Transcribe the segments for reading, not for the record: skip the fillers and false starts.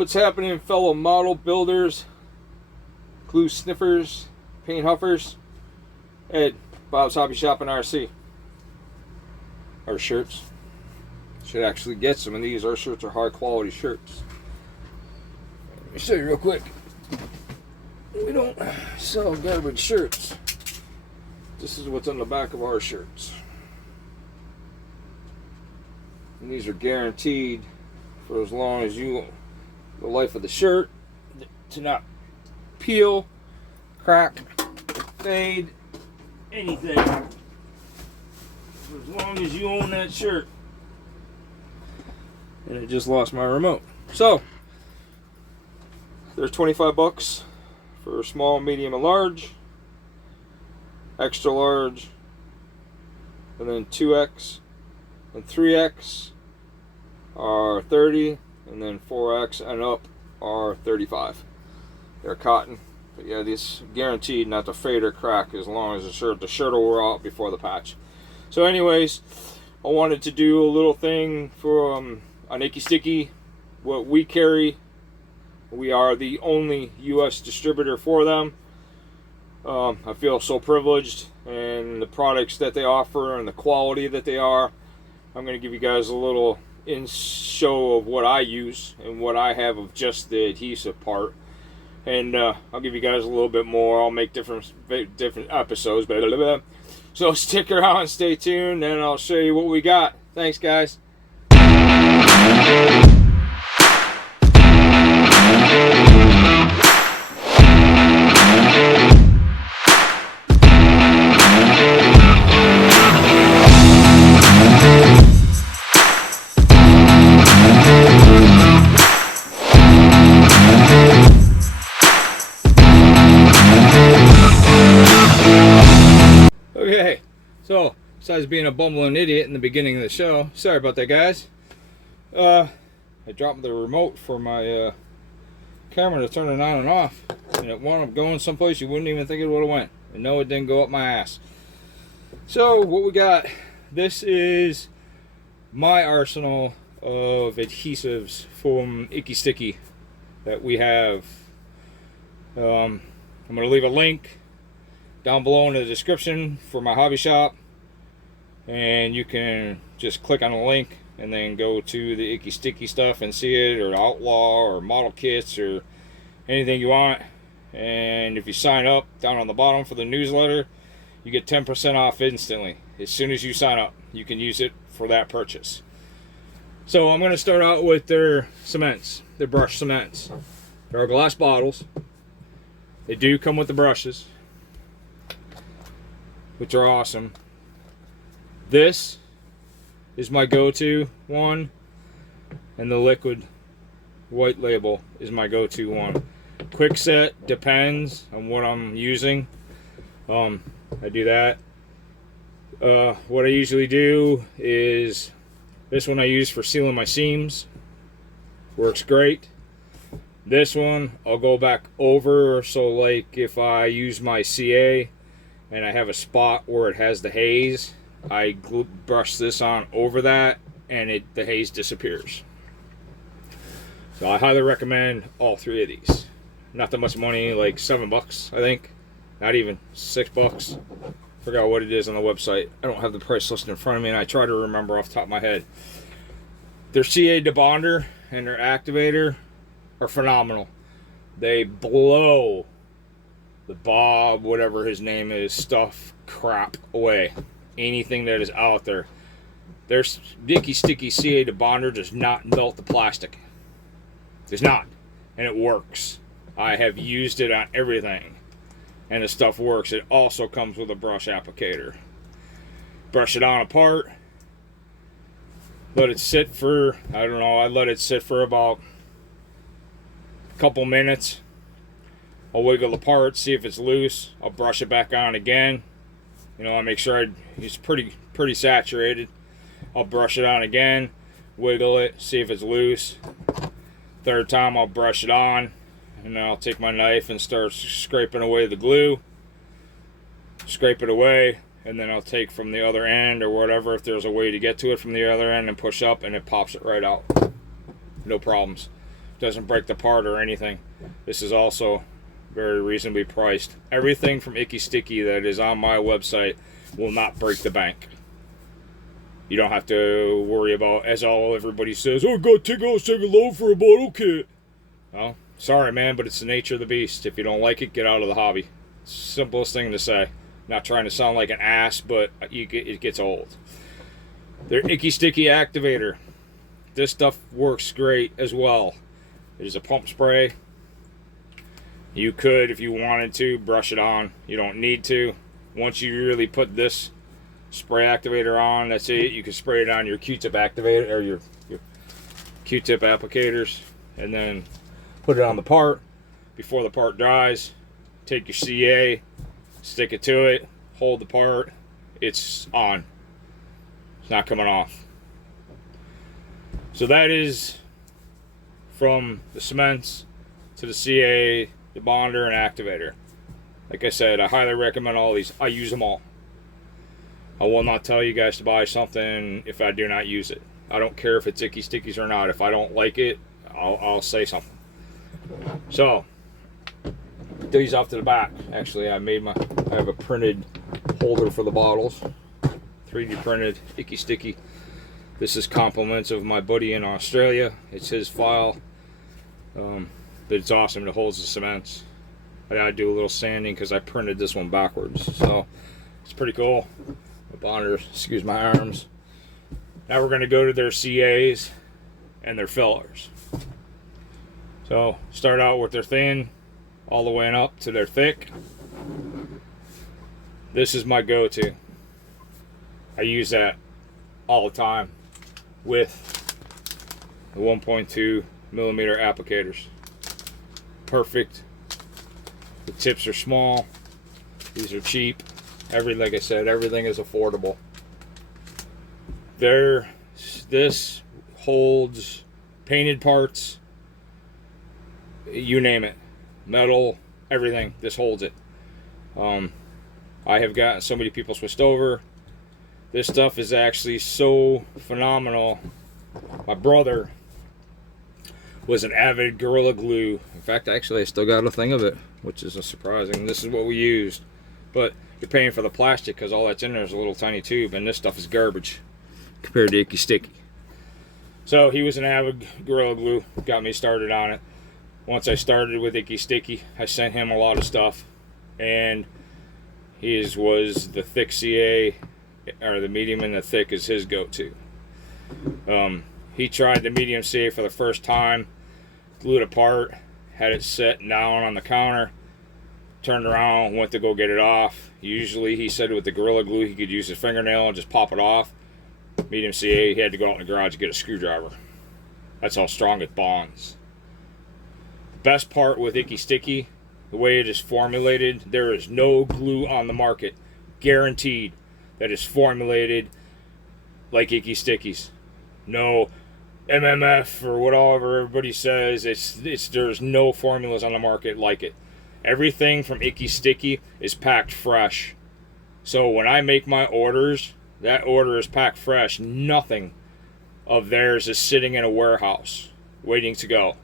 What's happening, fellow model builders, glue sniffers, paint huffers? Ed, Bob's Hobby Shop and RC. Our shirts. Should actually get some of these. Our shirts are high quality shirts. Let me show you real quick. We don't sell garbage shirts. This is what's on the back of our shirts. And these are guaranteed for as long as the life of the shirt, to not peel, crack, fade, anything. For as long as you own that shirt. And it just lost my remote. So, they're 25 bucks for small, medium, and large. Extra large, and then 2X and 3X are 30, and then 4X and up are 35. They're cotton, but yeah, these guaranteed not to fade or crack as long as the shirt will wear out before the patch. So anyways, I wanted to do a little thing for on ickysticky. What we carry, we are the only US distributor for them. I feel so privileged, and the products that they offer and the quality that they are. I'm going to give you guys a little show of what I use and what I have of just the adhesive part, and I'll give you guys a little bit more. I'll make different episodes, blah, blah, blah. So stick around, stay tuned, and I'll show you what we got. Thanks, guys. Okay, so besides being a bumbling idiot in the beginning of the show, sorry about that, guys. I dropped the remote for my camera to turn it on and off, and it wound up going someplace you wouldn't even think it would have went. And no, it didn't go up my ass. So what we got, this is my arsenal of adhesives from ickysticky that we have. I'm going to leave a link down below in the description for my hobby shop, and you can just click on the link and then go to the ickysticky stuff and see it, or outlaw, or model kits, or anything you want. And if you sign up down on the bottom for the newsletter, you get 10% off instantly. As soon as you sign up, you can use it for that purchase. So I'm going to start out with their cements, their brush cements. There are glass bottles. They do come with the brushes, which are awesome. This is my go-to one, and the liquid white label is my go-to one. Quick set depends on what I'm using. I do that. What I usually do is this one I use for sealing my seams. Works great. This one I'll go back over, so like if I use my CA and I have a spot where it has the haze, I brush this on over that, and the haze disappears. So I highly recommend all three of these. Not that much money, like $7 I think. Not even $6. Forgot what it is on the website. I don't have the price listed in front of me, and I try to remember off the top of my head. Their CA debonder and their activator are phenomenal. They blow the Bob, whatever his name is, stuff crap away. Anything that is out there. Their ickysticky CA debonder does not melt the plastic. Does not. And it works. I have used it on everything, and the stuff works. It also comes with a brush applicator. Brush it on apart. Let it sit for, I don't know, I let it sit for about a couple minutes. I'll wiggle the part, see if it's loose. I'll brush it back on again. You know, I make sure it's pretty saturated. I'll brush it on again, wiggle it, see if it's loose. Third time I'll brush it on, and then I'll take my knife and start scraping away the glue. Scrape it away, and then I'll take from the other end or whatever, if there's a way to get to it from the other end, and push up, and it pops it right out. No problems. doesn't break the part or anything. This is also very reasonably priced. Everything from Icky Sticky that is on my website will not break the bank. You don't have to worry about, as everybody says, oh, go take a second load for a bottle kit. Well, sorry, man, but it's the nature of the beast. If you don't like it, get out of the hobby. Simplest thing to say. Not trying to sound like an ass, but it gets old. Their Icky Sticky activator. This stuff works great as well. It is a pump spray. You could, if you wanted to, brush it on. You don't need to. Once you really put this spray activator on, that's it. You can spray it on your Q-tip activator or your Q-tip applicators, and then put it on the part before the part dries. Take your CA, stick it to it, hold the part. It's on. It's not coming off. So that is from the cements to the CA, the bonder, and activator. Like I said, I highly recommend all these. I use them all. I will not tell you guys to buy something if I do not use it. I don't care if it's Icky Stickies or not. If I don't like it, I'll say something. So, these off to the back. Actually, I have a printed holder for the bottles. 3D printed Icky Sticky. This is compliments of my buddy in Australia. It's his file. But it's awesome. It holds the cements. I gotta do a little sanding because I printed this one backwards. So, it's pretty cool. My bonder, excuse my arms. Now we're going to go to their CAs and their fillers. So start out with their thin, all the way up to their thick. This is my go-to. I use that all the time with the 1.2 millimeter applicators. Perfect. The tips are small. These are cheap. Like I said, everything is affordable. This holds painted parts, you name it, metal, everything. This holds it. I have gotten so many people switched over. This stuff is actually so phenomenal. My brother was an avid Gorilla Glue. In fact, actually, I still got a thing of it, which is surprising. This is what we used, but you're paying for the plastic because all that's in there is a little tiny tube, and this stuff is garbage compared to Icky Sticky. So he was an avid Gorilla Glue, got me started on it. Once I started with Icky Sticky, I sent him a lot of stuff, and his was the thick CA, or the medium and the thick is his go-to. He tried the medium CA for the first time, glued it apart, had it set down on the counter, turned around, went to go get it off. Usually, he said with the Gorilla Glue, he could use his fingernail and just pop it off. Medium CA, he had to go out in the garage to get a screwdriver. That's how strong it bonds. The best part with Icky Sticky, the way it is formulated, there is no glue on the market, guaranteed, that is formulated like Icky Stickies. No MMF or whatever everybody says. There's no formulas on the market like it. Everything from Icky Sticky is packed fresh. So when I make my orders, that order is packed fresh. Nothing of theirs is sitting in a warehouse waiting to go.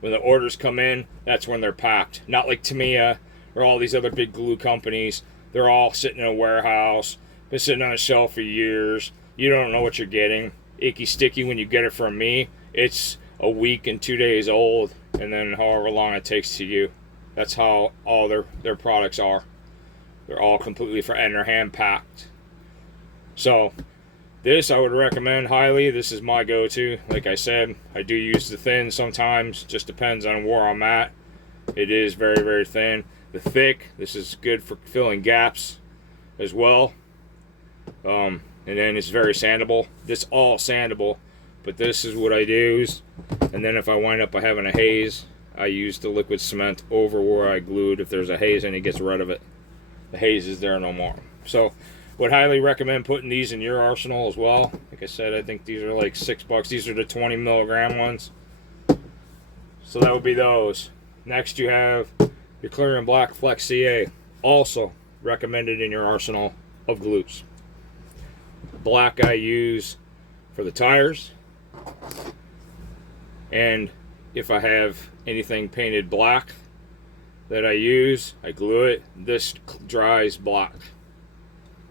When the orders come in, that's when they're packed. Not like Tamiya or all these other big glue companies. They're all sitting in a warehouse, been sitting on a shelf for years. You don't know what you're getting. Icky Sticky, when you get it from me, it's a week and 2 days old, and then however long it takes to you. That's how all their products are. They're all completely and they're hand packed. So this I would recommend highly. This is my go-to. Like I said, I do use the thin sometimes. Just depends on where I'm at. It is very, very thin. The thick, this is good for filling gaps as well. And then it's very sandable. This all sandable, but this is what I use. And then if I wind up having a haze, I use the liquid cement over where I glued. If there's a haze and it gets rid of it, the haze is there no more. So would highly recommend putting these in your arsenal as well. Like I said, I think these are like $6. These are the 20 milligram ones. So that would be those. Next you have your clear and black Flex CA. Also recommended in your arsenal of glues. Black I use for the tires. And if I have anything painted black that I use, I glue it. This dries black.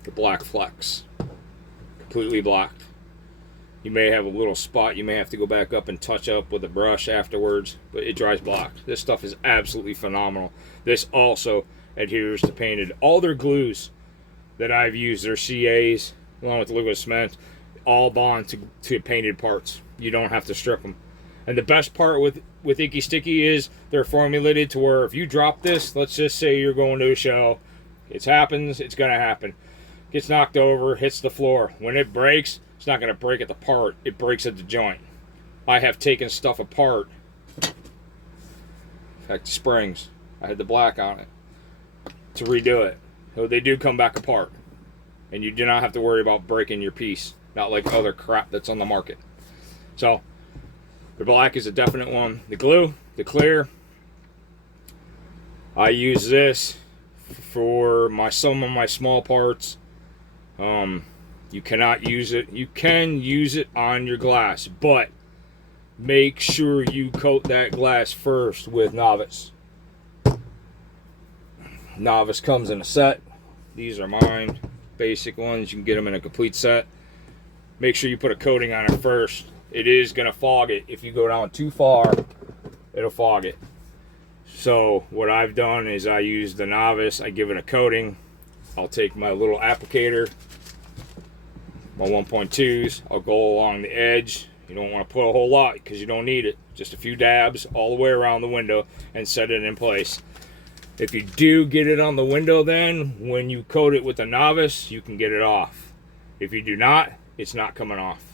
The black flecks. Completely black. You may have a little spot you may have to go back up and touch up with a brush afterwards, but it dries black. This stuff is absolutely phenomenal. This also adheres to painted. All their glues that I've used, their CAs, along with liquid cement, all bond to painted parts. You don't have to strip them. And the best part with Icky Sticky is they're formulated to where if you drop this, let's just say you're going to a show, it happens, it's going to happen. Gets knocked over, hits the floor. When it breaks, it's not going to break at the part, it breaks at the joint. I have taken stuff apart. In fact, the springs, I had the black on it to redo it. So they do come back apart. And you do not have to worry about breaking your piece. Not like other crap that's on the market. So, the black is a definite one. The glue, the clear, I use this for some of my small parts. You cannot use it. You can use it on your glass, but make sure you coat that glass first with Novice. Novice comes in a set. These are mine, basic ones. You can get them in a complete set. Make sure you put a coating on it first. It is going to fog it. If you go down too far, it'll fog it. So what I've done is I use the Novice. I give it a coating. I'll take my little applicator, my 1.2s. I'll go along the edge. You don't want to put a whole lot because you don't need it. Just a few dabs all the way around the window and set it in place. If you do get it on the window, then when you coat it with the Novice, you can get it off. If you do not, it's not coming off.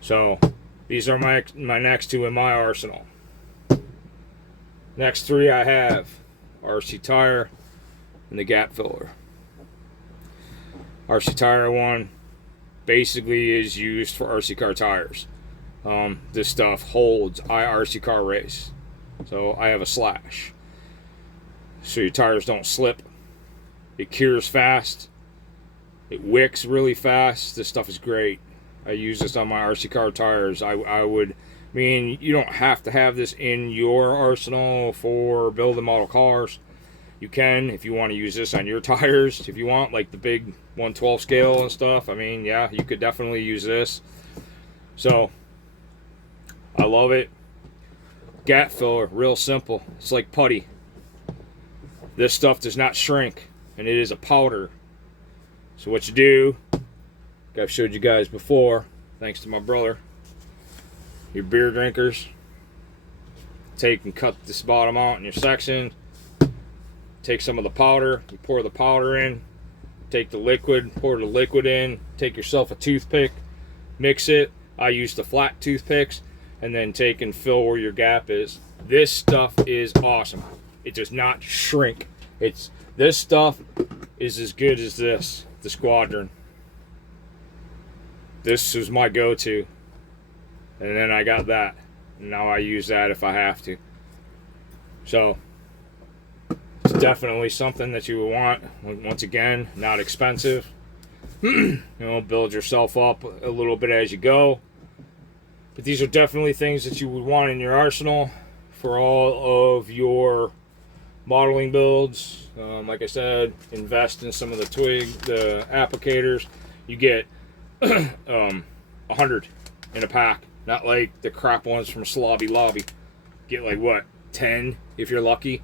So these are my next two in my arsenal. Next three I have RC tire and the gap filler. RC tire one basically is used for RC car tires. This stuff holds RC car race. So I have a slash. So your tires don't slip. It cures fast. It wicks really fast. This stuff is great. I use this on my RC car tires. I would mean you don't have to have this in your arsenal for building model cars. You can if you want to use this on your tires if you want, like the big 112 scale and stuff. I mean, yeah, you could definitely use this. So I love it. Gap filler, real simple. It's like putty. This stuff does not shrink, and it is a powder. So what you do, like I've showed you guys before, thanks to my brother, your beer drinkers, take and cut this bottom out in your section, take some of the powder, you pour the powder in, take the liquid, pour the liquid in, take yourself a toothpick, mix it. I use the flat toothpicks, and then take and fill where your gap is. This stuff is awesome. It does not shrink. This stuff is as good as this, the Squadron. This is my go-to. And then I got that. And now I use that if I have to. So it's definitely something that you would want. Once again, not expensive. You know, build yourself up a little bit as you go. But these are definitely things that you would want in your arsenal for all of your modeling builds. Like I said, invest in some of the applicators. You get 100 in a pack, not like the crap ones from Slobby Lobby. Get like what, 10 if you're lucky.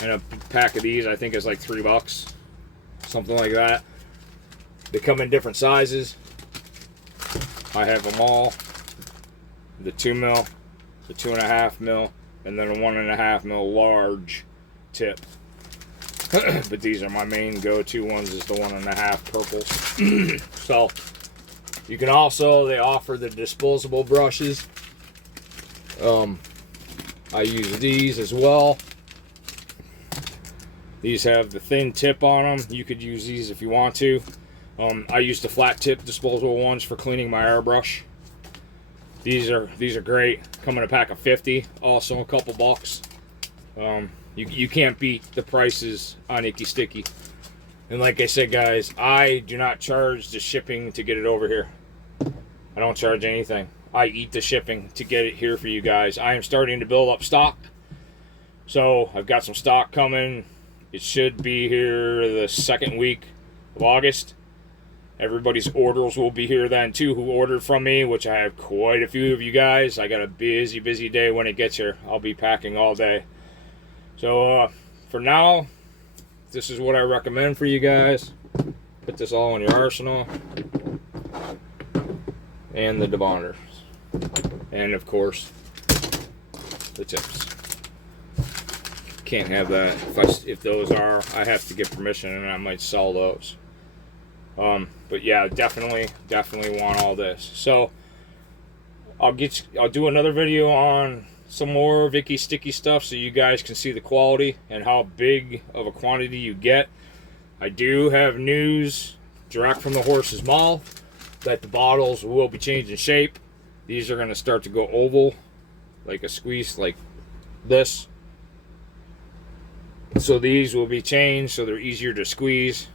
And a pack of these I think is like $3, something like that. They come in different sizes. I have them all. The 2 mil, the 2.5 mil, and then a 1.5 mil large tip. But these are my main go-to ones, is the 1.5 purples. So you can also, they offer the disposable brushes. I use these as well. These have the thin tip on them. You could use these if you want to. I use the flat tip disposable ones for cleaning my airbrush. These are great. Come in a pack of 50, also a couple bucks. You can't beat the prices on Icky Sticky. And like I said, guys, I do not charge the shipping to get it over here. I don't charge anything. I eat the shipping to get it here for you guys. I am starting to build up stock. So I've got some stock coming. It should be here the second week of August. Everybody's orders will be here then too who ordered from me, which I have quite a few of you guys. I got a busy day when it gets here. I'll be packing all day. So for now, this is what I recommend for you guys. Put this all in your arsenal. And the debonders. And of course, the tips. Can't have that. If those are, I have to get permission, and I might sell those. But yeah, definitely want all this. So I'll do another video on some more icky sticky stuff so you guys can see the quality and how big of a quantity you get. I do have news direct from the horse's mouth that the bottles will be changing shape. These are going to start to go oval, like a squeeze, like this. So these will be changed so they're easier to squeeze.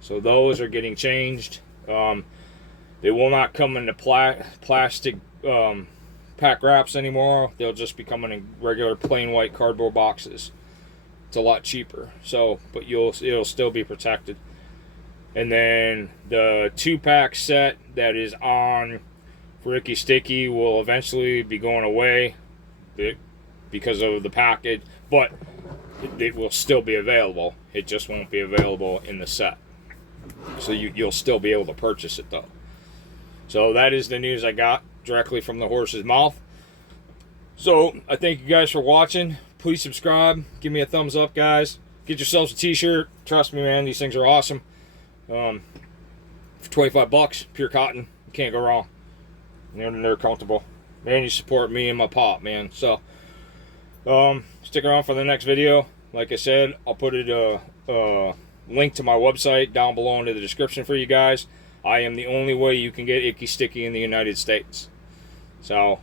So those are getting changed. They will not come into plastic pack wraps anymore. They'll just be coming in regular plain white cardboard boxes. It's a lot cheaper. So, but it'll still be protected. And then the 2-pack set that is on for Icky Sticky will eventually be going away because of the package, but it will still be available. It just won't be available in the set. So you'll still be able to purchase it though. So that is the news I got directly from the horse's mouth. So I thank you guys for watching. Please subscribe. Give me a thumbs up, guys. Get yourselves a t-shirt. Trust me, man, these things are awesome. For 25 bucks, pure cotton. You can't go wrong. They're comfortable. Man, you support me and my pop, man. So stick around for the next video. Like I said, I'll put a link to my website down below in the description for you guys. I am the only way you can get Icky Sticky in the United States. So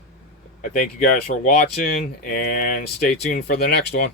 I thank you guys for watching, and stay tuned for the next one.